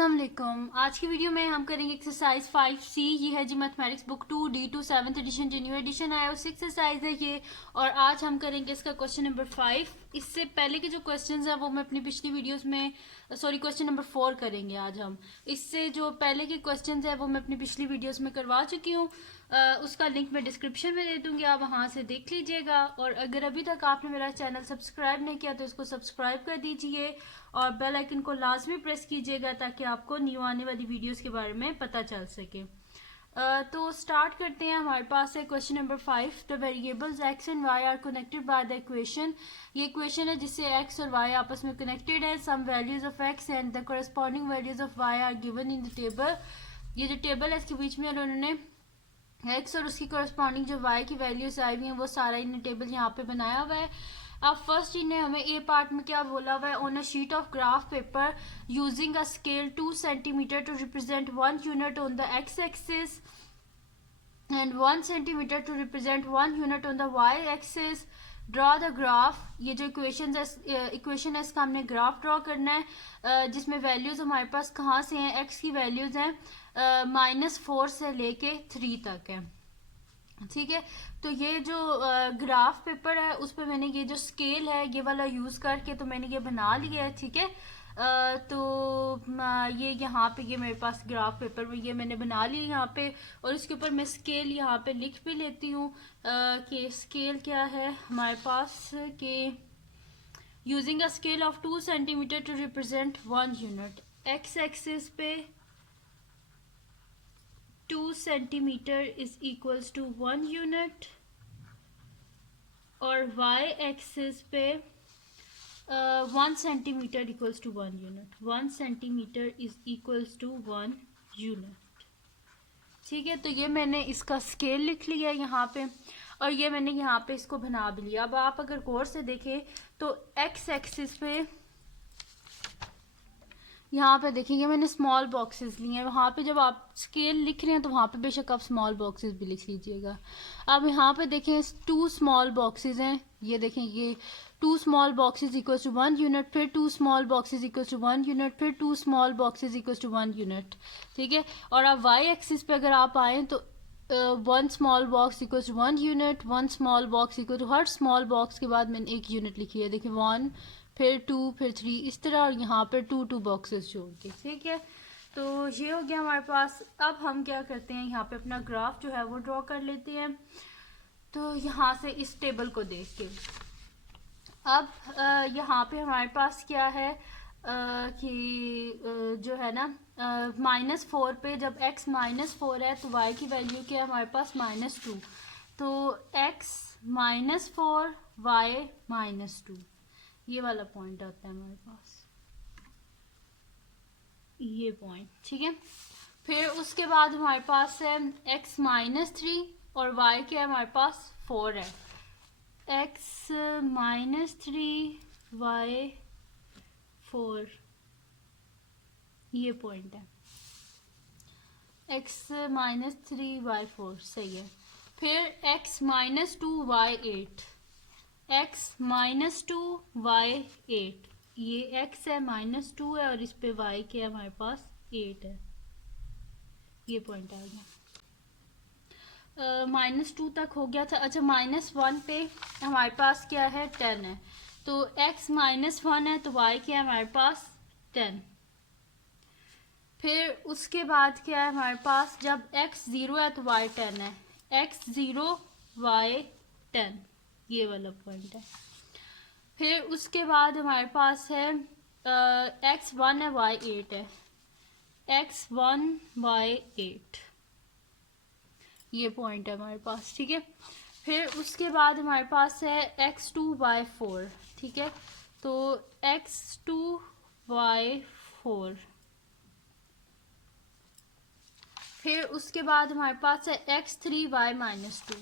अस्सलाम वालेकुम। आज की वीडियो में हम करेंगे एक्सरसाइज 5C। ये है जी mathematics book 2 D2 7th edition जो न्यू एडिशन आया उस एक्सरसाइज है ये। और आज हम करेंगे इसका क्वेश्चन नंबर 5। इससे पहले के जो क्वेश्चंस हैं वो मैं अपनी पिछली वीडियोस में क्वेश्चन नंबर 4 करेंगे आज हम। इससे जो पहले के क्वेश्चंस हैं वो मैं अपनी पिछली वीडियोस में करवा चुकी हूँ। उसका लिंक मैं डिस्क्रिप्शन में दे दूंगी, आप वहाँ से देख लीजिएगा। और अगर अभी तक आपने मेरा चैनल सब्सक्राइब नहीं किया तो इसको सब्सक्राइब कर दीजिए और बेल आइकन को लाजमी प्रेस कीजिएगा ताकि आपको न्यू आने वाली वीडियोस के बारे में पता चल सके। तो स्टार्ट करते हैं। हमारे पास है question number 5। The variables x and y are connected by the equation. ये इक्वेशन है जिससे x और y आपस में कनेक्टेड है। Some values of x and the corresponding values of y are given in the table. ये जो table है इसके बीच में उन्होंने x और उसकी कोरस्पॉन्डिंग जो y की वैल्यूज आई हुई हैं वो सारा इन्हें टेबल यहाँ पे बनाया हुआ है। अब फर्स्ट इन्हें हमें ए पार्ट में क्या बोला हुआ है, on a sheet of graph paper using a scale 2 centimetre to represent 1 unit on the X axis and 1 centimetre to represent 1 unit on the Y axis. Draw the graph. ये जो equation है इसका हमने ग्राफ ड्रॉ करना है जिसमें values हमारे पास कहाँ से हैं। एक्स की वैल्यूज हैं -4 से लेके 3 तक है, ठीक है। तो ये जो ग्राफ पेपर है उस पर मैंने ये जो स्केल है ये वाला यूज करके तो मैंने ये बना लिया है, ठीक है। तो ये यहाँ पे ये मेरे पास ग्राफ पेपर में ये मैंने बना लिया यहाँ पे। और इसके ऊपर मैं स्केल यहाँ पे लिख भी लेती हूँ कि स्केल क्या है हमारे पास कि using a scale of 2 centimetre to represent 1 unit. X axis पे 2 centimetre is equals to 1 unit और y एक्सिस पे 1 centimetre equals to 1 unit. 1 centimetre is equals to 1 unit, ठीक है। तो ये मैंने इसका स्केल लिख लिया यहाँ पे और ये मैंने यहाँ पे इसको बना भी लिया। अब आप अगर गौर से देखें तो x एक्सिस पे यहाँ पे देखेंगे मैंने स्मॉल बॉक्सेस लिए हैं। वहाँ पे जब आप स्केल लिख रहे हैं तो वहाँ पे बेशक आप स्मॉल बॉक्सेस भी लिख लीजिएगा। अब यहाँ पे देखें 2 स्मॉल बॉक्सेस हैं। ये देखें ये 2 small boxes equals to 1 unit, फिर 2 small boxes equals to 1 unit, फिर 2 small boxes equals to 1 unit, ठीक है। और अब वाई एक्सिस पे अगर आप आएँ तो 1 small box equals to 1 unit, 1 small box equal to हर स्मॉल बॉक्स के बाद मैंने 1 यूनिट लिखी है। देखिए 1 फिर 2 फिर 3 इस तरह, और यहाँ पर 2 बॉक्सेस जोड़ के, ठीक है। तो ये हो गया हमारे पास। अब हम क्या करते हैं यहाँ पे अपना ग्राफ जो है वो ड्रॉ कर लेते हैं। तो यहाँ से इस टेबल को देख के अब यहाँ पे हमारे पास क्या है कि जो है ना -4 पे जब x -4 है तो y की वैल्यू क्या है हमारे पास -2। तो x -4 y -2 ये वाला पॉइंट आता है हमारे पास, ये पॉइंट, ठीक है। फिर उसके बाद हमारे पास है x -3 और y क्या है हमारे पास 4 है। x -3 y 4 ये पॉइंट है। x -3 y 4 सही है। फिर x -2 y 8, x -2 y 8 ये x है -2 है और इस पे y क्या है हमारे पास 8 है। ये पॉइंट आ गया। -2 तक हो गया था। अच्छा -1 पे हमारे पास क्या है 10 है। तो x -1 है तो y क्या है हमारे पास 10। फिर उसके बाद क्या है हमारे पास जब x 0 है तो y 10 है। x 0 y 10 ये वाला पॉइंट है। फिर उसके बाद हमारे पास है x 1 है y 8 है। x 1 y 8 ये पॉइंट है हमारे पास, ठीक है। फिर उसके बाद हमारे पास है x 2 y 4, ठीक है। तो x 2 y 4। फिर उसके बाद हमारे पास है x 3 y -2,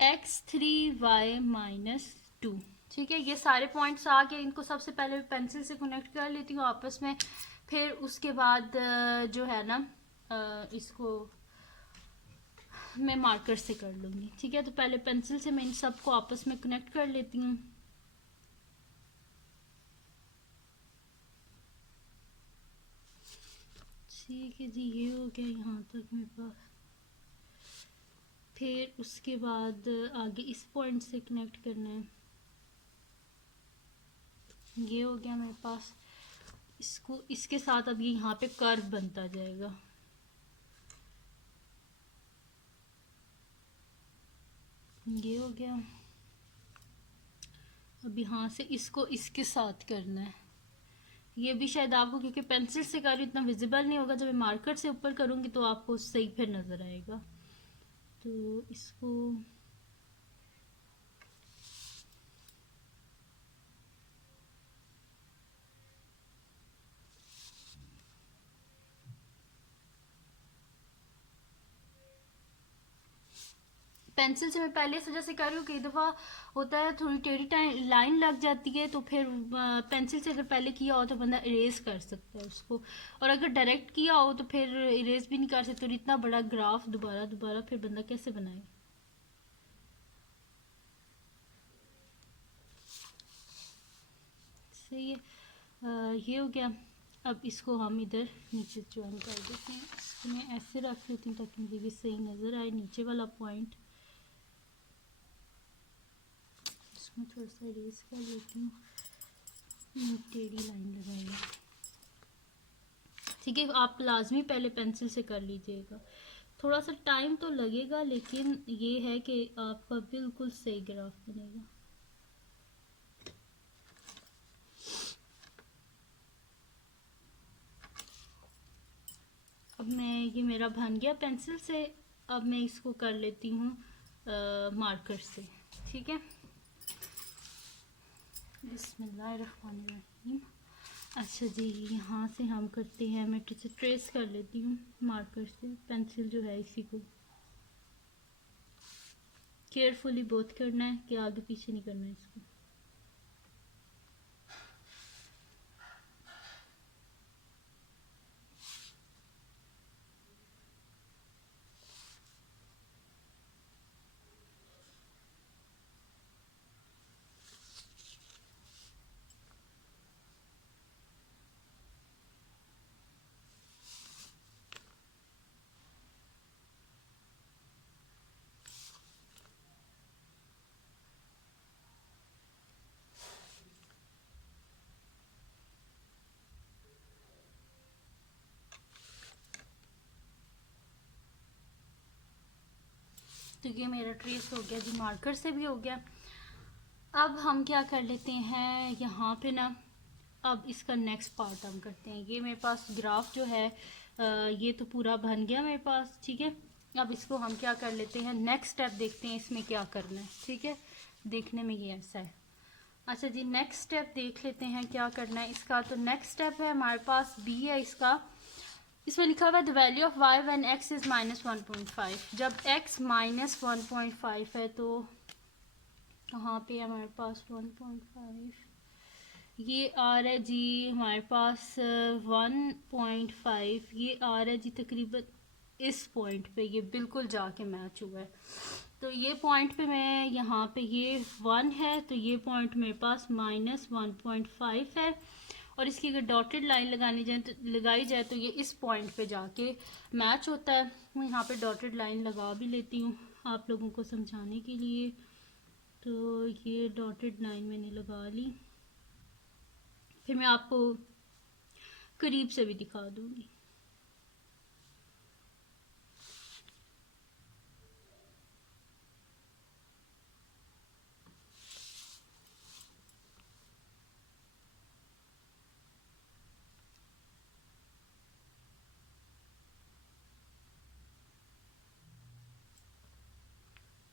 x 3 y -2, ठीक है। ये सारे पॉइंट्स आ गए। इनको सबसे पहले पेंसिल से कनेक्ट कर लेती हूँ आपस में। फिर उसके बाद जो है ना इसको मैं मार्कर से कर लूँगी, ठीक है। तो पहले पेंसिल से मैं इन सबको आपस में कनेक्ट कर लेती हूँ। ठीक है जी, ये हो गया यहाँ तक मेरे पास। फिर उसके बाद आगे इस पॉइंट से कनेक्ट करना है, ये हो गया मेरे पास। इसको इसके साथ अब ये यहाँ पे कर्व बनता जाएगा। ये हो गया। अब यहाँ से इसको इसके साथ करना है। ये भी शायद आपको, क्योंकि पेंसिल से कर रही हूँ, इतना विजिबल नहीं होगा। जब मैं मार्कर से ऊपर करूँगी तो आपको सही फिर नज़र आएगा। तो इसको पेंसिल से मैं पहले इस वजह से कर रही हूँ, कई दफ़ा होता है थोड़ी टेढ़ी लाइन लग जाती है, तो फिर पेंसिल से अगर पहले किया हो तो बंदा इरेज कर सकता है उसको, और अगर डायरेक्ट किया हो तो फिर इरेज भी नहीं कर सकते। और इतना बड़ा ग्राफ दोबारा दोबारा फिर बंदा कैसे बनाए। सही है। ये हो गया। अब इसको हम इधर नीचे ज्वाइन कर देते हैं। इसको मैं ऐसे रख लेती हूँ ताकि मुझे भी सही नज़र आए नीचे वाला पॉइंट। इसमें थोड़ा सा इरेज कर लेती हूँ, टेढ़ी लाइन लगाई। ठीक है, आप लाजमी पहले पेंसिल से कर लीजिएगा। थोड़ा सा टाइम तो लगेगा, लेकिन ये है कि आपका बिल्कुल सही ग्राफ बनेगा। अब मैं, ये मेरा बन गया पेंसिल से। अब मैं इसको कर लेती हूँ मार्कर से। ठीक है, बिस्मिल्लाहिर्रहमानिर्रहीम। अच्छा जी, यहाँ से हम करते हैं, मैं इसे ट्रेस कर लेती हूँ मार्कर से। पेंसिल जो है इसी को केयरफुली बहुत करना है कि आगे पीछे नहीं करना है इसको। तो ये मेरा ट्रेस हो गया जी, मार्कर से भी हो गया। अब हम क्या कर लेते हैं यहाँ पे ना, अब इसका नेक्स्ट पार्ट हम करते हैं। ये मेरे पास ग्राफ जो है ये तो पूरा बन गया मेरे पास। ठीक है, अब इसको हम क्या कर लेते हैं, नेक्स्ट स्टेप देखते हैं इसमें क्या करना है। ठीक है, देखने में ये ऐसा है। अच्छा जी, नेक्स्ट स्टेप देख लेते हैं क्या करना है इसका। तो नेक्स्ट स्टेप है हमारे पास बी है इसका। इसमें लिखा हुआ है the value of y when x is -1.5। जब एक्स -1.5 है तो कहाँ पे है हमारे पास 1.5, ये आ रहा है जी हमारे पास 1.5। ये आ रहा है जी तकरीबन इस पॉइंट पे, ये बिल्कुल जाके मैच हुआ है। तो ये पॉइंट पे मैं यहाँ पे, ये 1 है तो ये पॉइंट मेरे पास -1.5 है। और इसकी अगर डॉटेड लाइन लगाई जाए तो ये इस पॉइंट पे जाके मैच होता है। मैं यहाँ पे डॉटेड लाइन लगा भी लेती हूँ आप लोगों को समझाने के लिए। तो ये डॉटेड लाइन मैंने लगा ली, फिर मैं आपको करीब से भी दिखा दूंगी।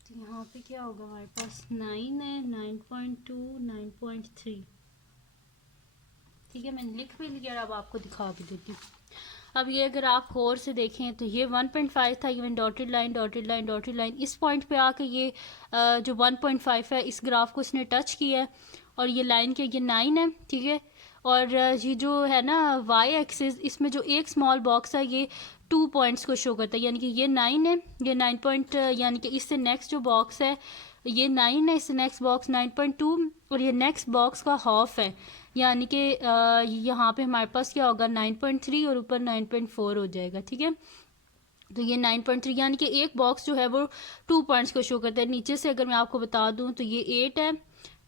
तो यहाँ पे क्या होगा, हमारे पास 9 है, 9.2, 9.3। ठीक है, मैंने लिख भी लिया, अब आपको दिखा भी देती हूँ। अब ये अगर आप गौर से देखें तो ये 1.5 था, ये dotted line dotted line dotted line, इस पॉइंट पे आके ये जो 1.5 है इस ग्राफ को इसने टच किया है, और ये लाइन के ये 9 है। ठीक है, और ये जो है ना वाई एक्सिस, इसमें जो एक स्मॉल बॉक्स है ये 2 पॉइंट्स को शो करता है, यानी कि ये 9 है, ये 9 पॉइंट, यानी कि इससे नेक्स्ट जो बॉक्स है ये 9 है, इससे नेक्स्ट बॉक्स 9.2 और ये नेक्स्ट बॉक्स का हाफ है, यानी कि यहाँ पे हमारे पास क्या होगा 9.3 और ऊपर 9.4 हो जाएगा, ठीक है। तो ये 9.3 यानी कि एक बॉक्स जो है वो 2 पॉइंट्स को शो करता है। नीचे से अगर मैं आपको बता दूं तो ये 8 है,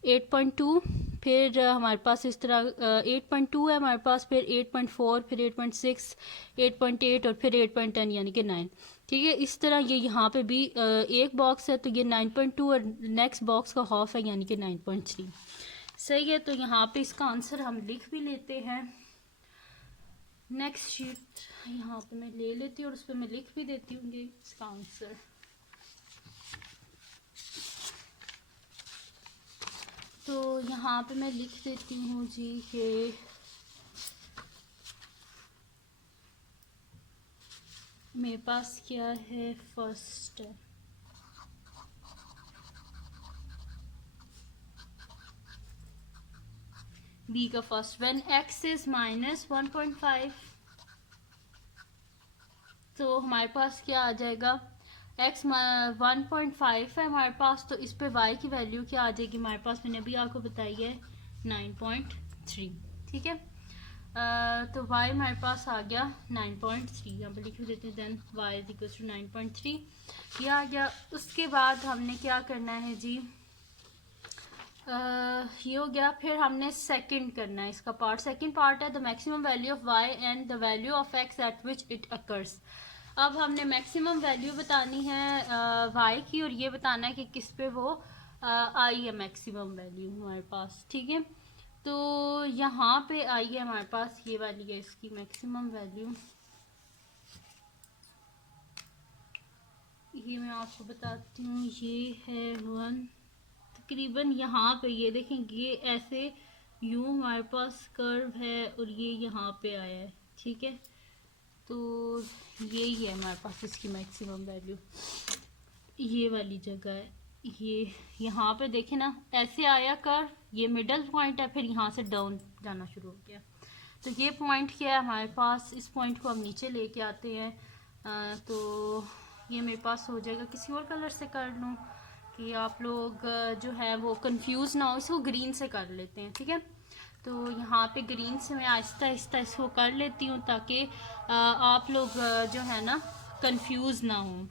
8.2, फिर हमारे पास इस तरह 8.2 है हमारे पास, फिर 8.4, फिर 8.6, 8.8 और फिर 8.10 यानी कि 9, ठीक है। इस तरह ये यहाँ पे भी एक बॉक्स है, तो ये 9.2 और नेक्स्ट बॉक्स का हाफ है यानी कि 9.3। सही है, तो यहाँ पे इसका आंसर हम लिख भी लेते हैं। नेक्स्ट शीट यहाँ पे मैं ले लेती हूँ और उस पर मैं लिख भी देती हूँ इसका आंसर। तो यहाँ पे मैं लिख देती हूँ जी कि मेरे पास क्या है, फर्स्ट है बी का फर्स्ट, व्हेन एक्स इज -1.5, तो हमारे पास क्या आ जाएगा, x 1.5 है हमारे पास, तो इस पे y की वैल्यू क्या आ जाएगी हमारे पास, मैंने अभी आपको बताई है 9.3, ठीक है। तो y हमारे पास आ गया 9.3, यहाँ पे लिख देते हैं, then y is equal to 9.3, ये आ गया। उसके बाद हमने क्या करना है जी, ये हो गया। फिर हमने सेकंड करना है, इसका पार्ट, सेकंड पार्ट है the maximum value of y and the value of x eight which it occurs. अब हमने मैक्सिमम वैल्यू बतानी है y की, और ये बताना है कि किस पे वो आई है मैक्सिमम वैल्यू हमारे पास, ठीक है। तो यहाँ पे आई है हमारे पास, ये वाली है इसकी मैक्सिमम वैल्यू, ये मैं आपको बताती हूँ, ये है 1, तकरीबन यहाँ पे ये देखें, ये ऐसे यूं हमारे पास कर्व है और ये यहाँ पे आया है, ठीक है। तो यही है हमारे पास इसकी मैक्सिमम वैल्यू, ये वाली जगह है, ये यहाँ पे देखें ना, ऐसे आया कर्व, ये मिडल पॉइंट है, फिर यहाँ से डाउन जाना शुरू हो गया। तो ये पॉइंट क्या है हमारे पास, इस पॉइंट को हम नीचे लेके आते हैं। तो ये मेरे पास हो जाएगा, किसी और कलर से कर लूँ कि आप लोग जो है वो कंफ्यूज ना हो, इसको ग्रीन से कर लेते हैं, ठीक है। तो यहाँ पे ग्रीन से मैं आहिस्ता आहिस्ता इसको कर लेती हूँ ताकि आप लोग जो है ना कंफ्यूज ना हो।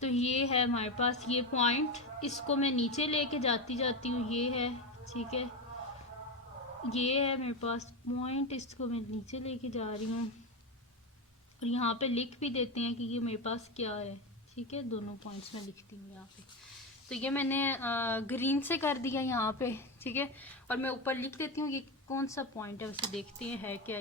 तो ये है हमारे पास ये पॉइंट, इसको मैं नीचे लेके जाती हूँ, ये है, ठीक है। ये है मेरे पास पॉइंट, इसको मैं नीचे लेके जा रही हूँ और यहाँ पे लिख भी देते हैं कि ये मेरे पास क्या है, ठीक है। दोनों पॉइंट्स में लिखती हूँ यहाँ पे। तो ये मैंने ग्रीन से कर दिया यहाँ पे, ठीक है। और मैं ऊपर लिख देती हूँ ये कौन सा पॉइंट है, उसे देखते हैं है क्या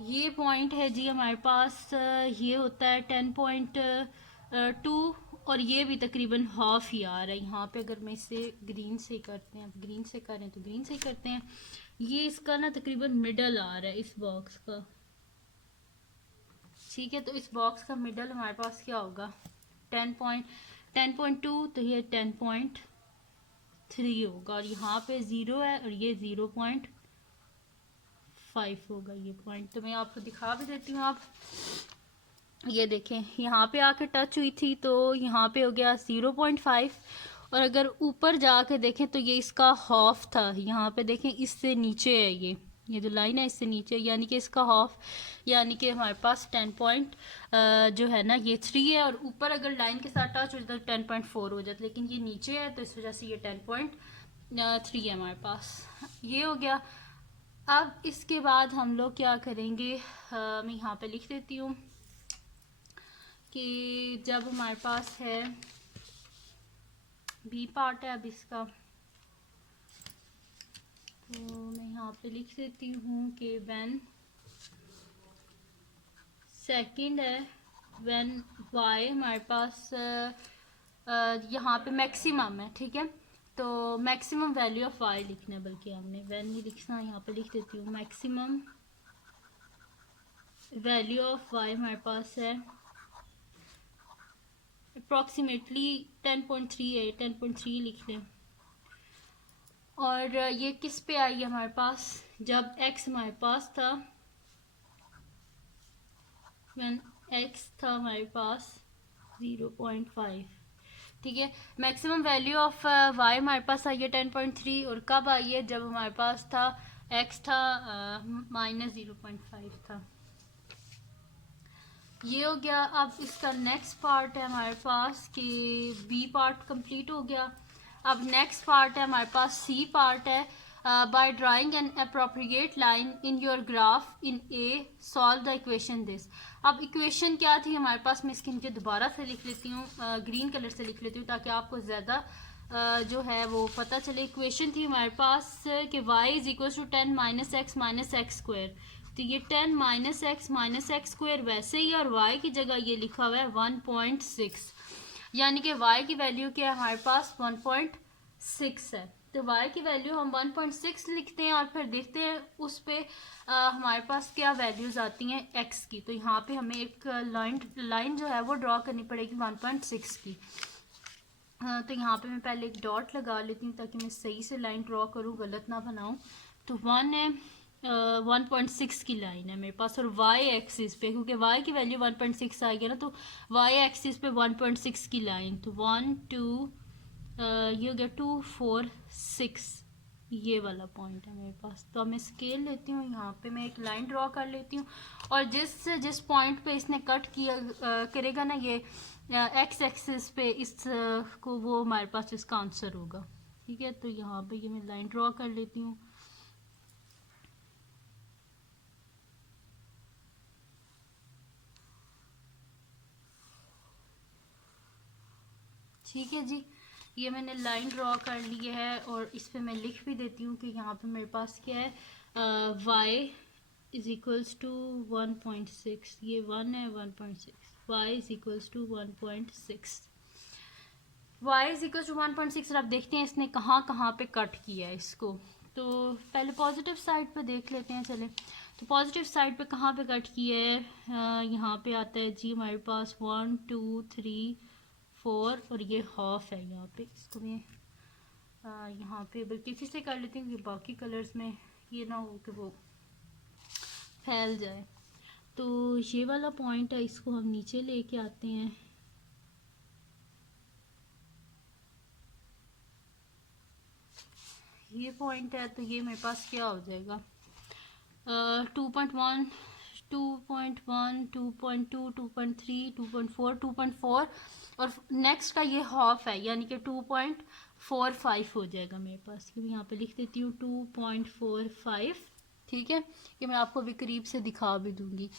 ये पॉइंट है जी हमारे पास, ये होता है 10.2 और ये भी तकरीबन हाफ ही आ रहा है यहाँ पे। अगर मैं इसे ग्रीन से करते हैं, ग्रीन से करें तो ग्रीन से करते हैं, ये इसका ना तकरीबन मिडल आ रहा है इस बॉक्स का, ठीक है। तो इस बॉक्स का मिडल हमारे पास क्या होगा, 10.2, तो ये 10.3 होगा, और यहाँ पे 0 है और ये 0.5 होगा ये पॉइंट। तो मैं आपको दिखा भी देती हूँ, आप ये देखें, यहाँ पे आके टच हुई थी तो यहाँ पे हो गया 0.5, और अगर ऊपर जाके देखें तो ये इसका हाफ था, यहाँ पे देखें इससे नीचे है ये जो लाइन है इससे नीचे, यानी कि इसका हाफ, यानी कि हमारे पास 10 पॉइंट जो है ना ये 3 है, और ऊपर अगर लाइन के साथ टच हो जाता तो 10.4 हो जाता, लेकिन ये नीचे है तो इस वजह से ये 10.3 है हमारे पास, ये हो गया। अब इसके बाद हम लोग क्या करेंगे, मैं यहाँ पे लिख देती हूँ कि जब हमारे पास है बी पार्ट है अब इसका, तो मैं यहाँ पे लिख देती हूँ कि व्हेन सेकंड है, व्हेन वाई हमारे पास यहाँ पे मैक्सिमम है, ठीक है। तो मैक्सिमम वैल्यू ऑफ वाई लिखना है, बल्कि हमने व्हेन नहीं लिखना, यहाँ पे लिख देती हूँ मैक्सिमम वैल्यू ऑफ वाई हमारे पास है अप्रॉक्सीमेटली 10.3 है, 10.3 लिख लें। और ये किस पे आई है हमारे पास, जब x हमारे पास था, व्हेन x था हमारे पास 0.5, ठीक है। मैक्सिमम वैल्यू ऑफ वाई हमारे पास आई है 10.3, और कब आई है? जब हमारे पास था एक्स था -0.5 था। ये हो गया। अब इसका नेक्स्ट पार्ट है हमारे पास कि बी पार्ट कंप्लीट हो गया। अब नेक्स्ट पार्ट है हमारे पास सी पार्ट है। By drawing an appropriate line in your graph in a solve the equation this. अब इक्वेशन क्या थी हमारे पास? मैं इसके नीचे दोबारा से लिख लेती हूँ, ग्रीन कलर से लिख लेती हूँ ताकि आपको ज़्यादा जो है वो पता चले। इक्वेशन थी हमारे पास कि y is equal to 10 - x square. तो ये 10 - x स्क्वायर वैसे ही, और y की जगह ये लिखा हुआ है 1.6, यानी कि y की वैल्यू क्या है हमारे पास? 1.6 है। तो y की वैल्यू हम 1.6 लिखते हैं और फिर देखते हैं उस पे हमारे पास क्या वैल्यूज आती हैं x की। तो यहाँ पे हमें एक लाइन जो है वो ड्रॉ करनी पड़ेगी 1.6 की। तो यहाँ पे मैं पहले एक डॉट लगा लेती हूँ ताकि मैं सही से लाइन ड्रॉ करूँ, गलत ना बनाऊँ। तो 1.6 की लाइन है मेरे पास, और वाई एक्सिस पे, क्योंकि वाई की वैल्यू 1.6 आएगी ना, तो वाई एक्सिस पे 1.6 की लाइन। तो 1 2 ये हो गया 2 4 6, ये वाला पॉइंट है मेरे पास। तो अब मैं स्केल लेती हूँ, यहाँ पे मैं एक लाइन ड्रॉ कर लेती हूँ, और जिस पॉइंट पे इसने कट किया करेगा ना ये एक्स एक्सिस पे, इस को वो हमारे पास इसका आंसर होगा। ठीक है, तो यहाँ पे ये मैं लाइन ड्रॉ कर लेती हूँ। ठीक है जी, ये मैंने लाइन ड्रॉ कर ली है, और इस पे मैं लिख भी देती हूँ कि यहाँ पे मेरे पास क्या है, y इज इक्वल्स टू 1.6, ये 1 है 1.6, y is equals to 1.6, y is equals to 1.6। और अब देखते हैं इसने कहाँ कहाँ पे कट किया है इसको। तो पहले पॉजिटिव साइड पे देख लेते हैं, चले। तो पॉजिटिव साइड पे कहाँ पे कट किया है? यहाँ पे आता है जी हमारे पास 1 2 3 4, और ये हाफ है यहाँ पे। इसको मैं यहाँ पे बल्कि किसी से कर लेती हूँ कि बाकी कलर्स में ये ना हो कि वो फैल जाए। तो ये वाला पॉइंट है, इसको हम नीचे लेके आते हैं। ये पॉइंट है, तो ये मेरे पास क्या हो जाएगा? 2.1 2.1 2.2 2.3 2.4 2.4, और नेक्स्ट का ये हाफ है, यानी कि 2.45 हो जाएगा मेरे पास। क्योंकि यहाँ पे लिख देती हूँ 2.45। ठीक है, ये मैं आपको भी करीब से दिखा भी दूंगी।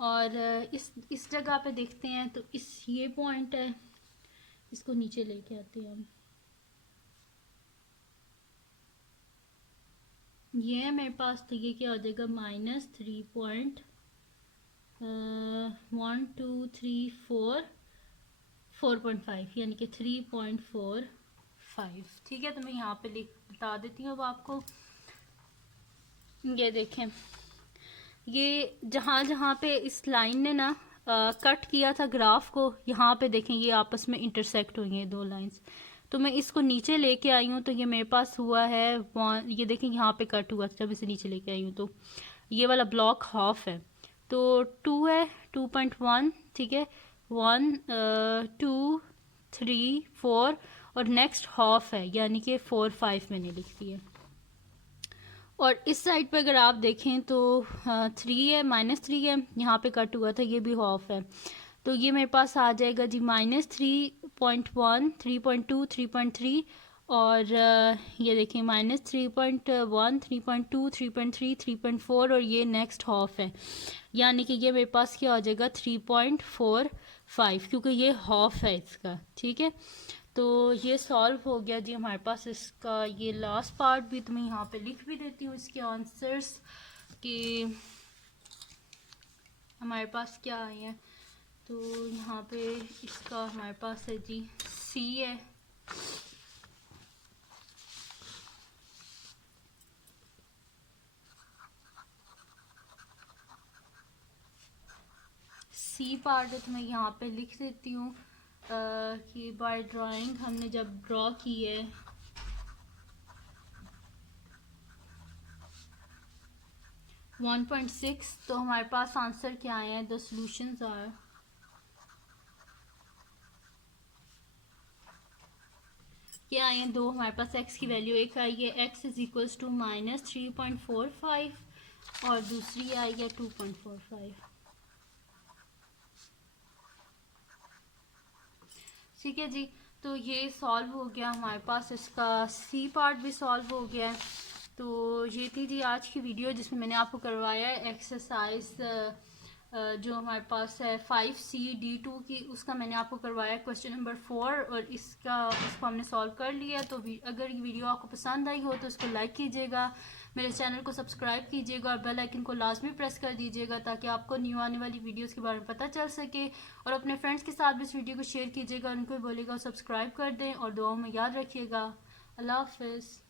और इस जगह पे देखते हैं, तो ये पॉइंट है, इसको नीचे लेके आते हैं हम। ये है मेरे पास, तो ये क्या हो जाएगा? -3.1 2 3 4 4.5, यानी कि 3.45। ठीक है, तो मैं यहाँ पे बता देती हूँ अब आपको। ये देखें, ये जहाँ जहाँ पे इस लाइन ने ना कट किया था ग्राफ को, यहाँ पे देखें ये आपस में इंटरसेक्ट हुई हैं दो लाइंस। तो मैं इसको नीचे लेके आई हूँ, तो ये मेरे पास हुआ है ये देखें यहाँ पे कट हुआ था जब इसे नीचे लेके आई हूँ, तो ये वाला ब्लॉक हाफ है। तो 2 है 2.1, ठीक है, 1 2 3 4, और नेक्स्ट हाफ है, यानी कि 4 5 मैंने लिख दिया। और इस साइड पे अगर आप देखें तो 3 है -3 है, यहाँ पे कट हुआ था, ये भी हाफ है। तो ये मेरे पास आ जाएगा जी -3.1 3.2 3.3, और ये देखें -3.1 3.2 3.3 3.4, और ये नेक्स्ट हाफ है, यानी कि ये मेरे पास क्या हो जाएगा? 3.45, क्योंकि ये हाफ है इसका। ठीक है, तो ये सॉल्व हो गया जी हमारे पास इसका ये लास्ट पार्ट भी। तो मैं यहाँ पे लिख भी देती हूँ इसके आंसर्स कि हमारे पास क्या आए हैं। तो यहाँ पे इसका हमारे पास है जी सी है, सी पार्ट है, तो मैं यहाँ पे लिख देती हूँ कि बाय ड्राइंग हमने जब ड्रॉ की है 1.6, तो हमारे पास आंसर क्या आए हैं? द सॉल्यूशंस आर ये आए हैं दो, हमारे पास x की वैल्यू एक आई है x इज इक्वल्स टू -3.45 और दूसरी आई है 2.45। ठीक है जी, तो ये सॉल्व हो गया हमारे पास, इसका सी पार्ट भी सॉल्व हो गया है। तो ये थी जी आज की वीडियो जिसमें मैंने आपको करवाया है एक्सरसाइज जो हमारे पास है 5C D2 की, उसका मैंने आपको करवाया क्वेश्चन नंबर 4 और इसको हमने सॉल्व कर लिया। तो अगर ये वीडियो आपको पसंद आई हो तो इसको लाइक कीजिएगा, मेरे चैनल को सब्सक्राइब कीजिएगा और बेल आइकन को लाजमी प्रेस कर दीजिएगा ताकि आपको न्यू आने वाली वीडियोस के बारे में पता चल सके। और अपने फ्रेंड्स के साथ भी इस वीडियो को शेयर कीजिएगा, उनको भी बोलेगा सब्सक्राइब कर दें और दुआओं में याद रखिएगा। अल्लाह हाफिज़।